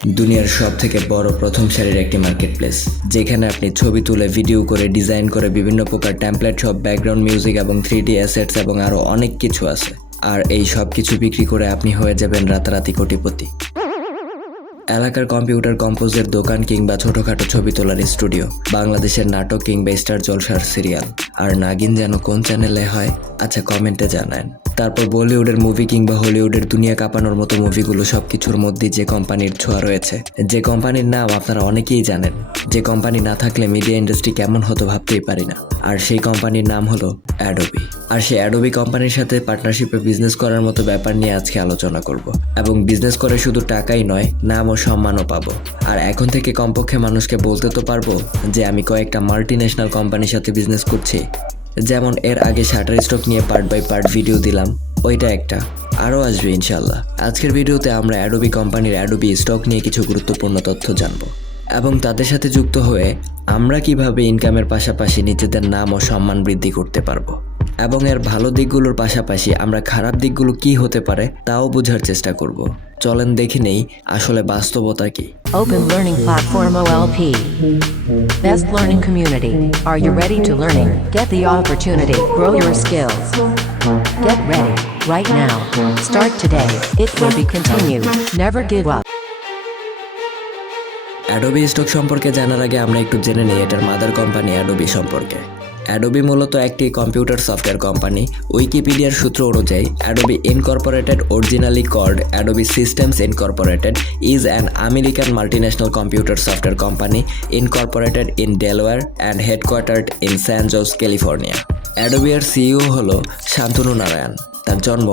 দুনিয়ার সব থেকে বড় প্রথম সারির একটি মার্কেট প্লেস, যেখানে আপনি ছবি তুলে, ভিডিও করে, ডিজাইন করে, বিভিন্ন প্রকার টেমপ্লেট সব, ব্যাকগ্রাউন্ড মিউজিক এবং 3D অ্যাসেটস এবং আরও অনেক কিছু আছে। আর এই সব কিছু বিক্রি করে আপনি হয়ে যাবেন রাতারাতি কোটিপতি। এলাকার কম্পিউটার কম্পোজের দোকান কিংবা ছোটখাটো ছবি তোলার স্টুডিও, বাংলাদেশের নাটক কিংবা স্টার জলসার সিরিয়াল, আর নাগিন যেন কোন চ্যানেলে হয়, আচ্ছা কমেন্টে জানান। তারপর বলিউডের মুভি কিংবা হলিউডের দুনিয়া কাঁপানোর মতো মুভিগুলো, সব কিছুর মধ্যে যে কোম্পানির ছোঁয়া রয়েছে, যে কোম্পানির নাম আপনারা অনেকেই জানেন, যে কোম্পানি না থাকলে মিডিয়া ইন্ডাস্ট্রি কেমন হতো ভাবতেই পারি না। আর সেই কোম্পানির নাম হলো অ্যাডোবি। আর সেই অ্যাডোবি কোম্পানির সাথে পার্টনারশিপে বিজনেস করার মতো ব্যাপার নিয়ে আজকে আলোচনা করব। এবং বিজনেস করে শুধু টাকাই নয়, নাম ও সম্মানও পাবো। আর এখন থেকে কমপক্ষে মানুষকে বলতে তো পারবো যে আমি কয়েকটা মাল্টিন্যাশনাল কোম্পানির সাথে বিজনেস করছি। যেমন এর আগে শাটার স্টক নিয়ে পার্ট বাই পার্ট ভিডিও দিলাম, ওইটা একটা, আরও আসবে ইনশাল্লাহ। আজকের ভিডিওতে আমরা অ্যাডোবি কোম্পানির অ্যাডোবি স্টক নিয়ে কিছু গুরুত্বপূর্ণ তথ্য জানবো এবং তাদের সাথে যুক্ত হয়ে আমরা কিভাবে ইনকামের পাশাপাশি নিজেদের নাম ও সম্মান বৃদ্ধি করতে পারবো এবং এর ভালো দিকগুলোর পাশাপাশি আমরা খারাপ দিকগুলো কি হতে পারে তাও বোঝার চেষ্টা করব। চলেন দেখে নেই আসলে বাস্তবতা কি। Open Learning Platform OLP. Best learning community. Are you ready to learning? Get the opportunity. Grow your skills. Get ready right now. Start today. It will be continued. Never give up. Adobe stock সম্পর্কে জানার আগে আমরা একটু জেনে নিই এটার mother company Adobe সম্পর্কে। Adobe মূলত একটি কম্পিউটার সফটওয়্যার কোম্পানি। উইকিপিডিয়ার সূত্র অনুযায়ী Adobe incorporated, originally called Adobe systems incorporated, is an American multinational computer software company incorporated in Delaware and headquartered in San Jose, California. Adobe এর CEO হলো শান্তনু নারায়ণ। তার জন্ম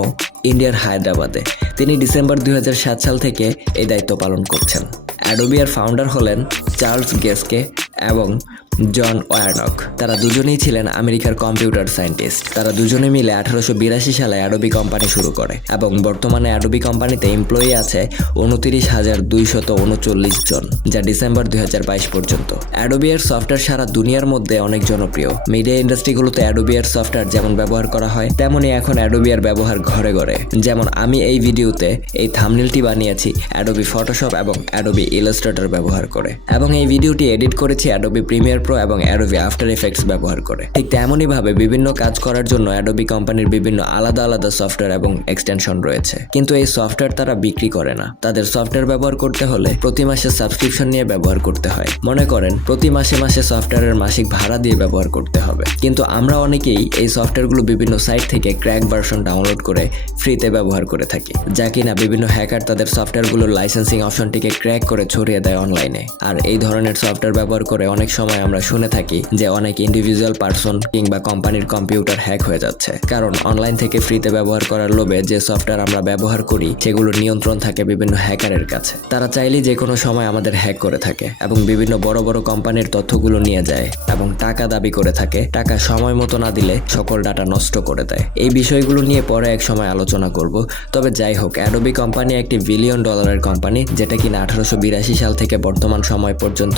ইন্ডিয়ার হায়দ্রাবাদে। তিনি ডিসেম্বর 2007 সাল থেকে এই দায়িত্ব পালন করছেন। অ্যাডোবি এর ফাউন্ডার হলেন চার্লস গেসকে এবং জন ওয়ারনক। তারা দুজনেই ছিলেন আমেরিকার কম্পিউটার সায়েন্টিস্ট। তারা দুজনে মিলে 1882 সালে অ্যাডোবি কোম্পানি শুরু করে এবং বর্তমানে অ্যাডোবি কোম্পানিতে এমপ্লয়ি আছে 29,239 জন, যা ডিসেম্বর 2022 পর্যন্ত। অ্যাডোবি এর সফটওয়্যার সারা দুনিয়ার মধ্যে অনেক জনপ্রিয়। মিডিয়া ইন্ডাস্ট্রিগুলোতে অ্যাডোবি এর সফটওয়্যার যেমন ব্যবহার করা হয়, তেমনই এখন অ্যাডোবি এর ব্যবহার ঘরে ঘরে। যেমন আমি এই ভিডিওতে এই থাম্বনেলটি বানিয়েছি অ্যাডোবি ফটোশপ এবং অ্যাডোবি ইলাস্ট্রেটর ব্যবহার করে, এবং এই ভিডিওটি এডিট করেছি অ্যাডোবি প্রিমিয়ার প্রো এবং অ্যাডোবি আফটার এফেক্টস ব্যবহার করে। ঠিক তেমনই ভাবে বিভিন্ন কাজ করার জন্য অ্যাডোবি কোম্পানির বিভিন্ন আলাদা আলাদা সফটওয়্যার এবং এক্সটেনশন রয়েছে, কিন্তু এই সফটওয়্যার তারা বিক্রি করে না। তাদের সফটওয়্যার ব্যবহার করতে হলে প্রতি মাসে সাবস্ক্রিপশন নিয়ে ব্যবহার করতে হয়। মনে করেন প্রতি মাসে মাসে সফটওয়্যারের মাসিক ভাড়া দিয়ে ব্যবহার করতে হবে। কিন্তু আমরা অনেকেই এই সফটওয়্যারগুলো বিভিন্ন সাইট থেকে ক্র্যাক ভার্সন ডাউনলোড করে ফ্রিতে ব্যবহার করে থাকি, যা কিনা বিভিন্ন হ্যাকার তাদের সফটওয়্যারগুলোর লাইসেন্সিং অপশনটিকে ক্র্যাক করে ছড়িয়ে দেয় অনলাইনে। আর এই ধরনের সফটওয়্যার ব্যবহার করে অনেক সময় আমরা শুনে থাকি যে অনেক ইন্ডিভিজুয়াল পারসন কিংবা কোম্পানির কম্পিউটার হ্যাক হয়ে যাচ্ছে, কারণ অনলাইন থেকে ফ্রিতে ব্যবহার করার লোভে যে সফটওয়্যার আমরা ব্যবহার করি সেগুলোর নিয়ন্ত্রণ থাকে বিভিন্ন হ্যাকারের কাছে। তারা চাইলেই যে কোনো সময় আমাদের হ্যাক করে থাকে এবং বিভিন্ন বড় বড় কোম্পানির তথ্যগুলো নিয়ে যায় এবং টাকা দাবি করে থাকে। টাকা সময় মতো না দিলে সকল ডাটা নষ্ট করে দেয়। এই বিষয়গুলো নিয়ে পরে এক সময় আলোচনা করব। তবে যাই হোক, অ্যাডোবি কোম্পানি একটি $1 বিলিয়ন কোম্পানি, যেটা কিনা 1882 সাল থেকে বর্তমান সময় পর্যন্ত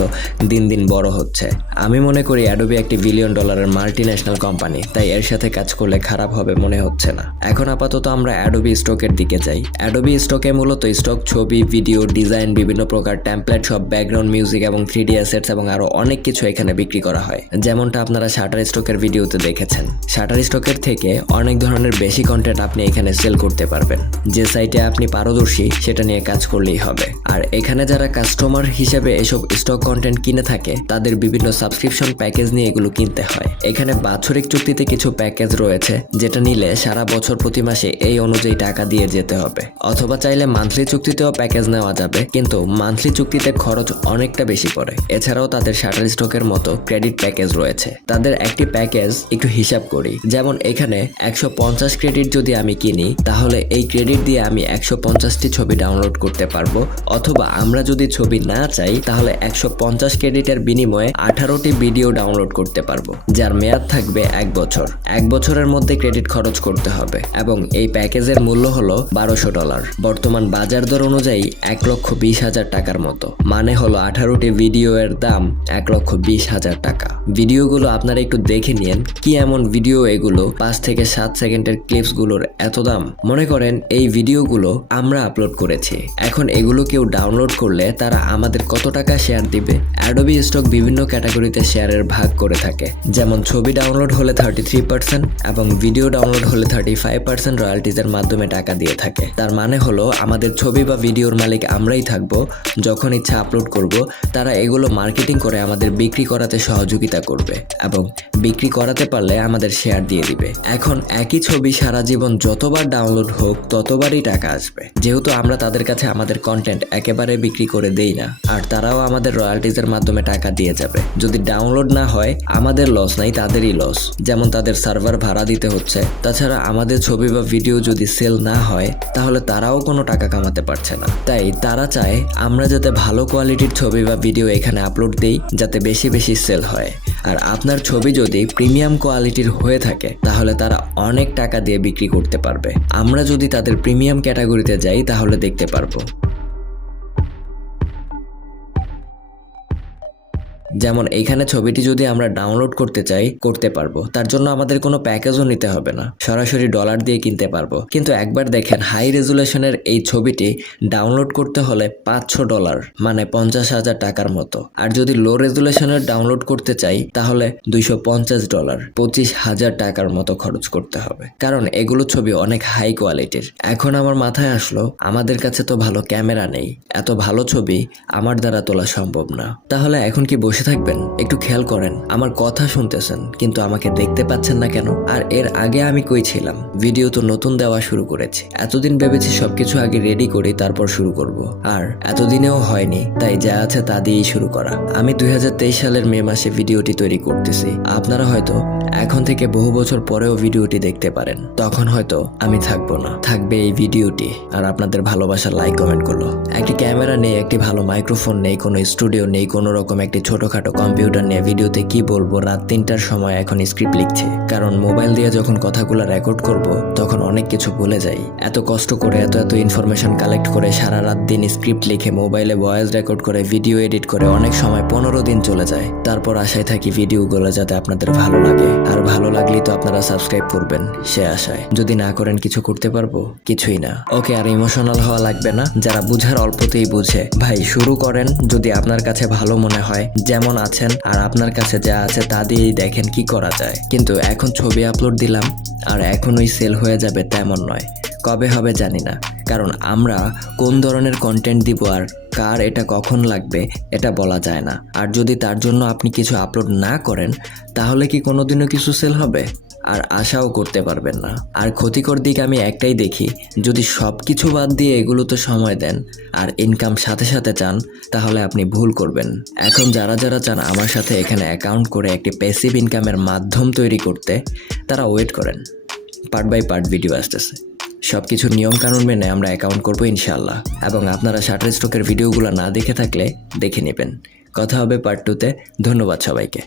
দিন দিন বড় হচ্ছে। আমি মনে করি অ্যাডোবি একটি $1 বিলিয়ন মাল্টিন্যাশনাল কোম্পানি, তাই এর সাথে কাজ করলে খারাপ হবে মনে হচ্ছে না। এখন আপাতত আমরা অ্যাডোবি স্টকের দিকে যাই। অ্যাডোবি স্টকে মূলত স্টক, ছবি, ভিডিও, ডিজাইন, বিভিন্ন প্রকার টেমপ্লেট সব, ব্যাকগ্রাউন্ড মিউজিক এবং 3D অ্যাসেটস এবং আরো অনেক কিছু এখানে বিক্রি করা হয়। যেমনটা আপনারা শাটার স্টকের ভিডিওতে দেখেছেন। শাটার স্টকের থেকে অনেক ধরনের বেশি কন্টেন্ট আপনি এখানে সেল করতে পারবেন। যে সাইটে আপনি পারদর্শী সেটা নিয়ে কাজ করলেই হবে। আর এখানে যারা কাস্টমার হিসেবে এসব স্টক কন্টেন্ট কিনে থাকে তাদের বিভিন্ন সাবস্ক্রিপশন প্যাকেজ নিয়ে এগুলো কিনতে হয়। এখানে বাৎসরিক চুক্তিতে কিছু প্যাকেজ রয়েছে, যেটা নিলে সারা বছর প্রতি মাসে এই অনুযায়ী টাকা দিয়ে যেতে হবে, অথবা চাইলে মান্থলি চুক্তিতেও প্যাকেজ নেওয়া যাবে, কিন্তু মান্থলি চুক্তিতে খরচ অনেকটা বেশি পড়ে। এছাড়াও তাদের শাটার স্টকের মতো ক্রেডিট প্যাকেজ রয়েছে। তাদের একটি প্যাকেজ একটু হিসাব করি, যেমন এখানে 150 ক্রেডিট যদি আমি কিনি, তাহলে এই ক্রেডিট দিয়ে আমি 150টি ছবি ডাউনলোড করতে পারবো, অথবা আমরা যদি ছবি না চাই তাহলে 150 ক্রেডিটের বিনিময়ে 18টি ভিডিও ডাউনলোড করতে পারবো, যার মেয়াদ থাকবে 1 বছর। 1 বছরের মধ্যে ক্রেডিট খরচ করতে হবে এবং এই প্যাকেজের মূল্য হলো $1200। বর্তমান বাজার দর অনুযায়ী 1,20,000 টাকার মতো, মানে হলো 18টি ভিডিও এর দাম 1,20,000 টাকা। ভিডিওগুলো আপনারা একটু দেখে নিন কি এমন ভিডিও এগুলো 5 থেকে 7 সেকেন্ডের ক্লিপসগুলোর এত দাম। মনে করেন এই ভিডিওগুলো আমরা আপলোড করেছি, এখন এগুলো কেউ ডাউনলোড করলে তারা আমাদের কত টাকা শেয়ার দিবে। অ্যাডোবি স্টক বিভিন্ন ক্যাটাগরিতে শেয়ারের ভাগ করে থাকে, যেমন ছবি ডাউনলোড হলে 33% এবং ভিডিও ডাউনলোড হলে 35% রয়্যালটিজের মাধ্যমে টাকা দিয়ে থাকে। তার মানে হলো আমাদের ছবি বা ভিডিওর মালিক আমরাই থাকবো, যখন ইচ্ছা আপলোড করব। তারা এগুলো মার্কেটিং করে আমাদের বিক্রি করাতে সহযোগিতা করবে এবং বিক্রি করাতে পারলে আমাদের শেয়ার দিয়ে দিবে। এখন একই ছবি সারা জীবন যতবার ডাউনলোড হোক ততবারই টাকা আসবে, যেহেতু আমরা তাদের কাছে আমাদের কন্টেন্ট একেবারে বিক্রি করে দেই না, আর তারাও আমাদের রয়্যালটিজের মাধ্যমে টাকা দিয়ে যাবে। যদি ডাউনলোড না হয় আমাদের লস নাই, তাদেরই লস, যেমন তাদের সার্ভার ভাড়া দিতে হচ্ছে। তাছাড়া আমাদের ছবি বা ভিডিও যদি সেল না হয় তাহলে তারাও কোনো টাকা কামাতে পারছে না। তাই তারা চায় আমরা যাতে ভালো কোয়ালিটির ছবি বা ভিডিও এখানে আপলোড দেই, যাতে বেশি বেশি সেল হয়। আর আপনার ছবি যদি প্রিমিয়াম কোয়ালিটির হয়ে থাকে তাহলে তারা অনেক টাকা দিয়ে বিক্রি করতে পারবে। আমরা যদি তাদের প্রিমিয়াম ক্যাটাগরিতে যাই তাহলে দেখতে পারবো। যেমন এইখানে ছবিটি যদি আমরা ডাউনলোড করতে চাই করতে পারবো, তার জন্য আমাদের কোনো প্যাকেজও নিতে হবে না, সরাসরি ডলার দিয়ে কিনতে পারবো। কিন্তু একবার দেখেন হাই রেজুলেশনের এই ছবিটি ডাউনলোড করতে হলে $500, মানে 50,000 টাকার মতো। আর যদি লো রেজুলেশনের ডাউনলোড করতে চাই তাহলে $250, 25,000 টাকার মতো খরচ করতে হবে, কারণ এগুলো ছবি অনেক হাই কোয়ালিটির। এখন আমার মাথায় আসলো আমাদের কাছে তো ভালো ক্যামেরা নেই, এত ভালো ছবি আমার দ্বারা তোলা সম্ভব না। তাহলে এখন কি বসে থাকবেন? একটু খেয়াল করেন, আমার কথা শুনতেছেন কিন্তু আমাকে দেখতে পাচ্ছেন না কেন? আর এর আগে আমি কই ছিলাম? ভিডিও তো নতুন দেওয়া শুরু করেছি। এতদিন ভেবেছি সবকিছু আগে রেডি করি তারপর শুরু করব, আর এতদিনেও হয়নি, তাই যা আছে তা দিয়েই শুরু করা। আমি 2023 সালের মে মাসে ভিডিওটি তৈরি করতেছি। আপনারা হয়তো এখন থেকে বহু বছর পরেও ভিডিওটি দেখতে পারেন, তখন হয়তো আমি থাকবো না, থাকবে এই ভিডিওটি আর আপনাদের ভালোবাসার লাইক কমেন্ট গুলো। একটি ক্যামেরা নেই, একটি ভালো মাইক্রোফোন নেই, কোনো স্টুডিও নেই, কোনো রকম একটি ছোটখাটো কম্পিউটার নিয়ে ভিডিওতে কি বলবো রাত 3টার সময় এখন স্ক্রিপ্ট লিখছে, কারণ মোবাইল দিয়ে যখন কথাগুলো রেকর্ড করব তখন অনেক কিছু ভুলে যাই। এত কষ্ট করে এত ইনফরমেশন কালেক্ট করে সারা রাত দিন স্ক্রিপ্ট লিখে মোবাইলে ভয়েস রেকর্ড করে ভিডিও এডিট করে অনেক সময় 15 দিন চলে যায়। তারপর আশায় থাকি ভিডিওগুলো যাতে আপনাদের ভালো লাগে, আর ভালো লাগলেই তো আপনারা সাবস্ক্রাইব করবেন সে আশায়। যদি না করেন কিছু করতে পারবো? কিছুই না। ওকে, আর ইমোশনাল হওয়া লাগবে না, যারা বুঝার অল্পতেই বুঝে। ভাই শুরু করেন, যদি আপনার কাছে ভালো মনে হয়, যেমন আছেন আর আপনার কাছে যা আছে তা দিয়েই দেখেন কি করা যায়। কিন্তু এখন ছবি আপলোড দিলাম আর এখনই সেল হয়ে যাবে তেমন নয়, কবে হবে জানি না, কারণ আমরা কোন ধরনের কন্টেন্ট দিব আর কার এটা কখন লাগবে এটা বলা যায় না। আর যদি তার জন্য আপনি কিছু আপলোড না করেন তাহলে কি কোনোদিনও কিছু সেল হবে? আর আশাও করতে পারবেন না। আর ক্ষতিকর দিক আমি একটাই দেখি, যদি সব কিছু বাদ দিয়ে এগুলোতে সময় দেন আর ইনকাম সাথে সাথে চান তাহলে আপনি ভুল করবেন। এখন যারা যারা চান আমার সাথে এখানে অ্যাকাউন্ট করে একটি প্যাসিভ ইনকামের মাধ্যম তৈরি করতে, তারা ওয়েট করেন, পার্ট বাই পার্ট ভিডিও আসতেছে। সব কিছু নিয়মকানুন মেনে আমরা অ্যাকাউন্ট করবো ইনশাল্লাহ, এবং আপনারা শাটার স্টকের ভিডিওগুলো না দেখে থাকলে দেখে নেবেন। কথা হবে পার্ট 2-তে। ধন্যবাদ সবাইকে।